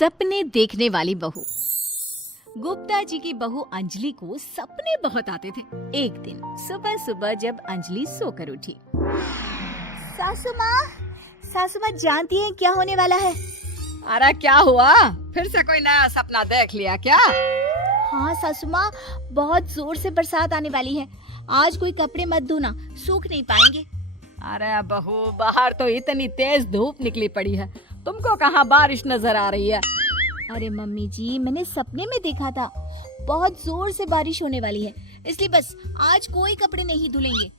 सपने देखने वाली बहू। गुप्ता जी की बहू अंजलि को सपने बहुत आते थे। एक दिन सुबह सुबह जब अंजलि सोकर उठी, सासू माँ जानती हैं क्या होने वाला है? अरे क्या हुआ, फिर से कोई नया सपना देख लिया क्या? हाँ सासू माँ, बहुत जोर से बरसात आने वाली है। आज कोई कपड़े मत धोना, सूख नहीं पाएंगे। अरे बहू, बाहर तो इतनी तेज धूप निकली पड़ी है, तुमको कहाँ बारिश नजर आ रही है? अरे मम्मी जी, मैंने सपने में देखा था बहुत जोर से बारिश होने वाली है, इसलिए बस आज कोई कपड़े नहीं धुलेंगे।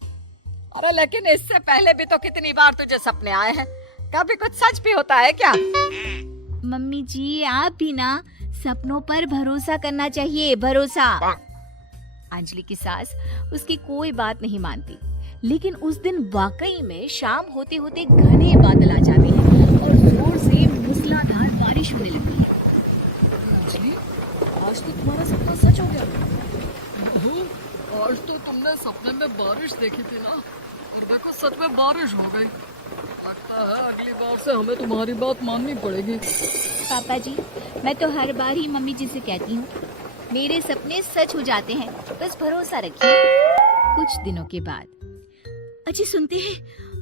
अरे लेकिन इससे पहले भी तो कितनी बार तुझे सपने आए हैं, कभी कुछ सच भी होता है क्या? मम्मी जी, आप भी ना सपनों पर भरोसा करना चाहिए, भरोसा। अंजलि की सास उसकी कोई बात नहीं मानती, लेकिन उस दिन वाकई में शाम होते होते घने बादल आ जाते हैं और जोर से मूसलाधार बारिश होने लगती है। अंजलि, आज तो तुम्हारा सपना सच हो गया। बहू, आज तो तुमने सपने में बारिश देखी थी ना, और देखो सच में बारिश हो गई। लगता है अगली बार से हमें तुम्हारी बात माननी पड़ेगी। पापा जी, मैं तो हर बार ही मम्मी जी से कहती हूँ, मेरे सपने सच हो जाते हैं, बस भरोसा रखिए। कुछ दिनों के बाद, अजी सुनते हैं,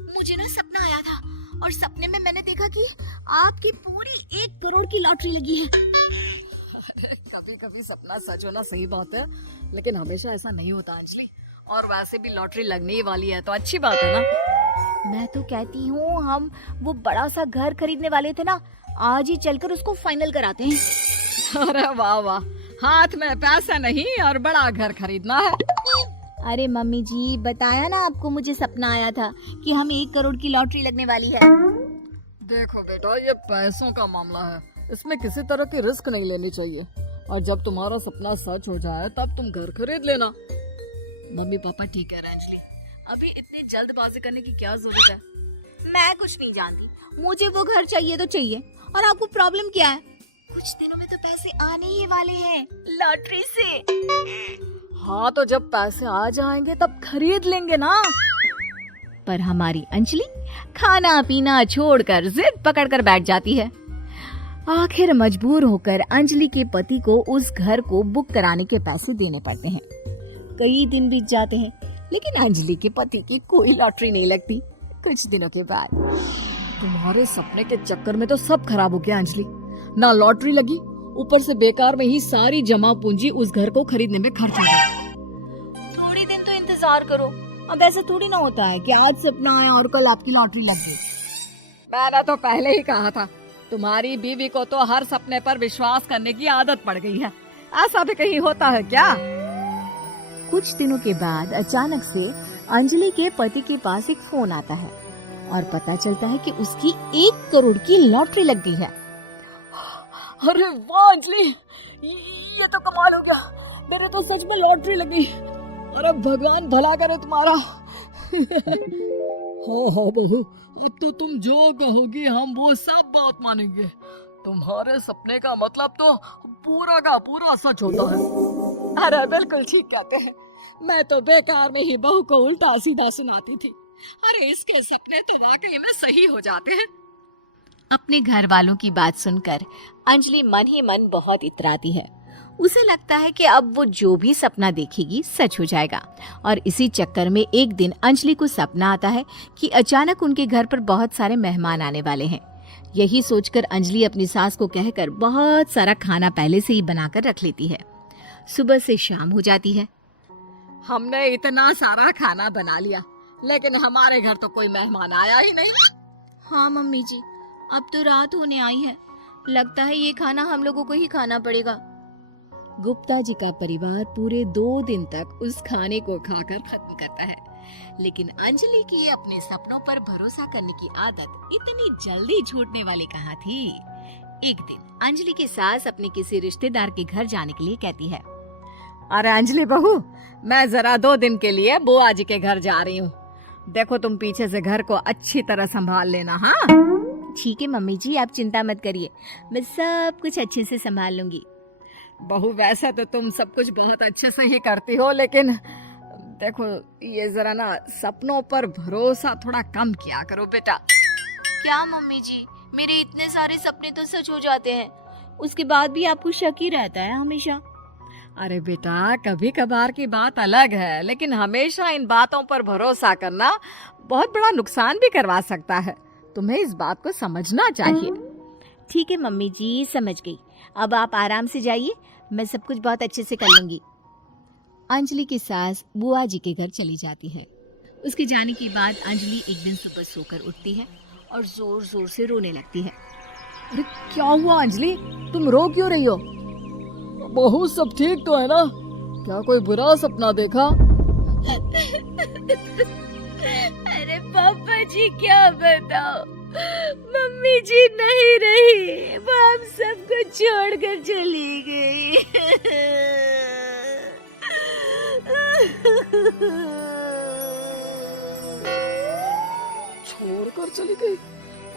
मुझे ना सपना आया था और सपने में मैंने देखा कि आपकी पूरी 1 करोड़ की लॉटरी लगी है। कभी कभी सपना सच होना सही बात है, लेकिन हमेशा ऐसा नहीं होता अंजलि। और वैसे भी लॉटरी लगने ही वाली है तो अच्छी बात है ना। मैं तो कहती हूँ, हम वो बड़ा सा घर खरीदने वाले थे ना, आज ही चलकर उसको फाइनल कराते हैं। अरे वाह वाह, हाथ में पैसा नहीं और बड़ा घर खरीदना है। अरे मम्मी जी, बताया ना आपको, मुझे सपना आया था कि हम 1 करोड़ की लॉटरी लगने वाली है। देखो बेटा, ये पैसों का मामला है, इसमें किसी तरह की रिस्क नहीं लेनी चाहिए। और जब तुम्हारा सपना सच हो जाए तब तुम घर खरीद लेना। मम्मी पापा ठीक है अंजलि, अभी इतनी जल्दबाजी करने की क्या जरूरत है? मैं कुछ नहीं जानती, मुझे वो घर चाहिए तो चाहिए। और आपको प्रॉब्लम क्या है? कुछ दिनों में तो पैसे आने ही वाले हैं लॉटरी से। हाँ, तो जब पैसे आ जाएंगे तब खरीद लेंगे ना। पर हमारी अंजलि खाना पीना छोड़कर जिद पकड़कर बैठ जाती है। आखिर मजबूर होकर अंजलि के पति को उस घर को बुक कराने के पैसे देने पड़ते हैं। कई दिन बीत जाते हैं, लेकिन अंजलि के पति की कोई लॉटरी नहीं लगती। कुछ दिनों के बाद, तुम्हारे सपने के चक्कर में तो सब खराब हो गया अंजलि। ना लॉटरी लगी, ऊपर से बेकार में ही सारी जमा पूंजी उस घर को खरीदने में खर्च हो गई। थोड़ी दिन तो इंतजार करो, अब ऐसा थोड़ी ना होता है कि आज सपना आया और कल आपकी लॉटरी लग गई। मैंने तो पहले ही कहा था, तुम्हारी बीवी को तो हर सपने पर विश्वास करने की आदत पड़ गई है। ऐसा भी कहीं होता है क्या? कुछ दिनों के बाद अचानक से अंजलि के पति के पास एक फोन आता है और पता चलता है कि उसकी 1 करोड़ की लॉटरी लग गई है। अरे वाह अंजलि, ये तो कमाल हो गया, मेरे तो सच में लॉटरी लगी। अरे भगवान भला करे तुम्हारा। हो बहू, अब तो तुम जो कहोगी हम वो सब बात मानेंगे। तुम्हारे सपने का मतलब तो पूरा का पूरा सच होता है। अरे बिल्कुल ठीक कहते हैं, मैं तो बेकार में ही बहू को उल्टा सीधा सुनाती थी। अरे इसके सपने तो वाकई में सही हो जाते हैं। अपने घर वालों की बात सुनकर अंजलि मन ही मन बहुत इतराती है। उसे लगता है कि अब वो जो भी सपना देखेगी सच हो जाएगा। और इसी चक्कर में एक दिन अंजलि को सपना आता है कि अचानक उनके घर पर बहुत सारे मेहमान आने वाले हैं। यही सोचकर अंजलि अपनी सास को कहकर बहुत सारा खाना पहले से ही बनाकर रख लेती है। सुबह से शाम हो जाती है। हमने इतना सारा खाना बना लिया, लेकिन हमारे घर तो कोई मेहमान आया ही नहीं। हाँ मम्मी जी, अब तो रात होने आई है, लगता है ये खाना हम लोगों को ही खाना पड़ेगा। गुप्ता जी का परिवार पूरे 2 दिन तक उस खाने को खाकर खत्म करता है, लेकिन अंजलि की अपने सपनों पर भरोसा करने की आदत इतनी जल्दी छूटने वाली कहाँ थी। एक दिन अंजलि की सास अपने किसी रिश्तेदार के घर जाने के लिए कहती है, अरे अंजलि बहू, मैं जरा 2 दिन के लिए बुआ जी के घर जा रही हूँ। देखो तुम पीछे से घर को अच्छी तरह संभाल लेना। हाँ ठीक है मम्मी जी, आप चिंता मत करिए, मैं सब कुछ अच्छे से संभाल लूंगी। बहू, वैसे तो तुम सब कुछ बहुत अच्छे से ही करती हो, लेकिन देखो ये जरा ना सपनों पर भरोसा थोड़ा कम किया करो बेटा। क्या मम्मी जी, मेरे इतने सारे सपने तो सच हो जाते हैं, उसके बाद भी आपको शक ही रहता है हमेशा। अरे बेटा, कभी कभार की बात अलग है, लेकिन हमेशा इन बातों पर भरोसा करना बहुत बड़ा नुकसान भी करवा सकता है। तुम्हें इस बात को समझना चाहिए। ठीक है मम्मी जी, समझ गई। अब आप आराम से जाइए, मैं सब कुछ बहुत अच्छे से कर लूंगी। अंजलि की सास बुआ जी के घर चली जाती है। उसके जाने के बाद अंजलि एक दिन सुबह सोकर उठती है और जोर जोर से रोने लगती है। अरे क्या हुआ अंजलि, तुम रो क्यों रही हो? बहू सब ठीक तो है ना? क्या कोई बुरा सपना देखा? अरे पापा जी क्या बताओ, मम्मी जी नहीं रही, वो हम सबको छोड़कर चली गई। छोड़कर चली गई?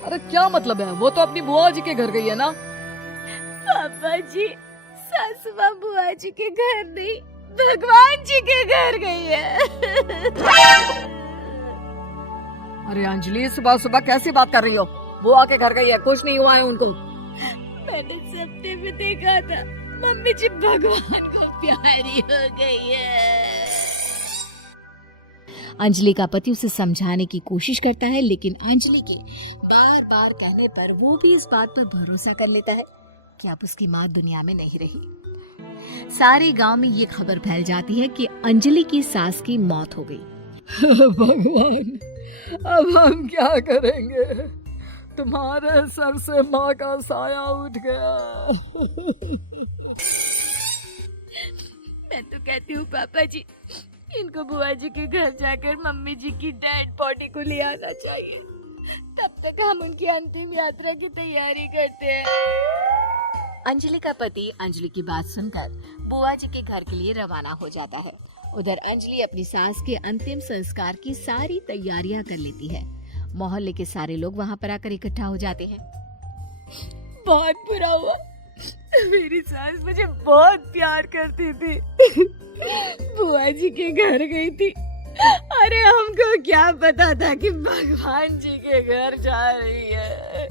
अरे क्या मतलब है? वो तो अपनी बुआ जी के घर गई है ना? पापा जी, सासू माँ बुआ जी के घर नहीं, भगवान जी के घर गई है। अरे अंजलि, सुबह सुबह कैसी बात कर रही हो? बुआ के घर गई है, कुछ नहीं हुआ है उनको। मैंने सपने में देखा था, मम्मी जी भगवान को प्यारी हो गई है। अंजलि का पति उसे समझाने की कोशिश करता है, लेकिन अंजलि के बार बार कहने पर वो भी इस बात पर भरोसा कर लेता है कि अब उसकी माँ दुनिया में नहीं रही। सारे गांव में ये खबर फैल जाती है कि अंजलि की सास की मौत हो गई। भगवान, अब हम क्या करेंगे? तुम्हारे सर से माँ का साया उठ गया। मैं तो कहती हूँ पापा जी, इनको बुआ जी के घर जाकर मम्मी जी की डेड बॉडी को ले आना चाहिए, तब तक हम उनकी अंतिम यात्रा की तैयारी करते हैं। अंजलि का पति अंजलि की बात सुनकर बुआ जी के घर के लिए रवाना हो जाता है। उधर अंजलि अपनी सास के अंतिम संस्कार की सारी तैयारियां कर लेती है। मोहल्ले के सारे लोग वहां पर आकर इकट्ठा हो जाते हैं। बहुत बुरा हुआ, मेरी सास मुझे बहुत प्यार करती थी, बुआ जी के घर गई थी। अरे हमको क्या पता था कि भगवान जी के घर जा रही है।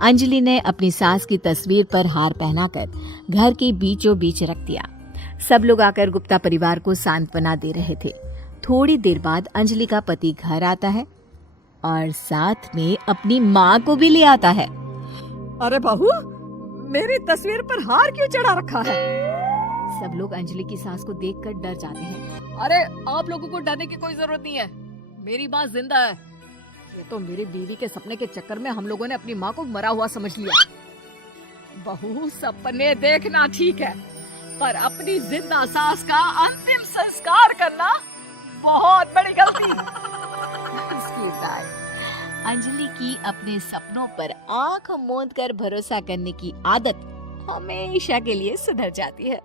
अंजलि ने अपनी सास की तस्वीर पर हार पहनाकर घर के बीचों बीच रख दिया। सब लोग आकर गुप्ता परिवार को सांत्वना दे रहे थे। थोड़ी देर बाद अंजलि का पति घर आता है और साथ में अपनी माँ को भी ले आता है। अरे बहू, मेरी तस्वीर पर हार क्यों चढ़ा रखा है? सब लोग अंजलि की सास को देखकर डर जाते हैं। अरे आप लोगों को डरने की कोई जरूरत नहीं है, मेरी माँ जिंदा है। ये तो मेरी बीवी के सपने के चक्कर में हम लोगों ने अपनी माँ को मरा हुआ समझ लिया। बहू, सपने देखना ठीक है, पर अपनी जिंदा सास का अंतिम संस्कार करना बहुत बड़ी गलती। इसके बाद अंजलि की अपने सपनों पर आंख मूंद कर भरोसा करने की आदत हमेशा के लिए सुधर जाती है।